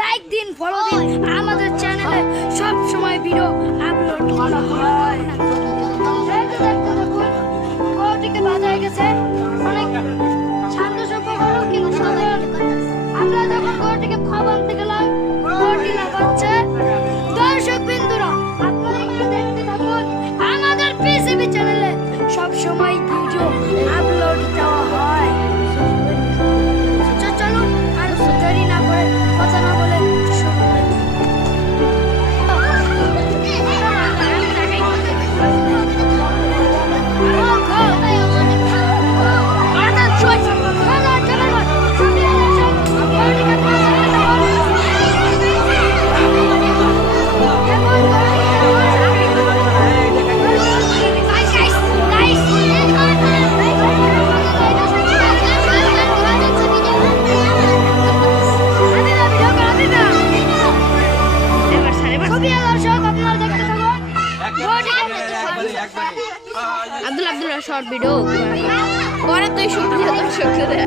Like দিন, follow দিন। আমাদের চ্যানেলে সব সময় ভিডিও আপলোড করা হয়। গরুটিকে বাঁধা হয়ে গেছে, অনেক শান্ত সম্পর্ক কিন্তু সাধারণ। আমরা যখন গরুটিকে খাবার আনতে গেলাম, গরুটি না পাচ্ছে। দর্শক বিন্দুরা, আপনারা একটু দেখতে থাকুন। আমাদের পিসিবি চ্যানেলে সব সময় ভিডিও আপলোড দেওয়া হয়। চলুন আর দেরি না করে, কথা না বলে শুরু করি। আব্দুল্লাহ শর্ট ভিডিও পরে তুই শুনতে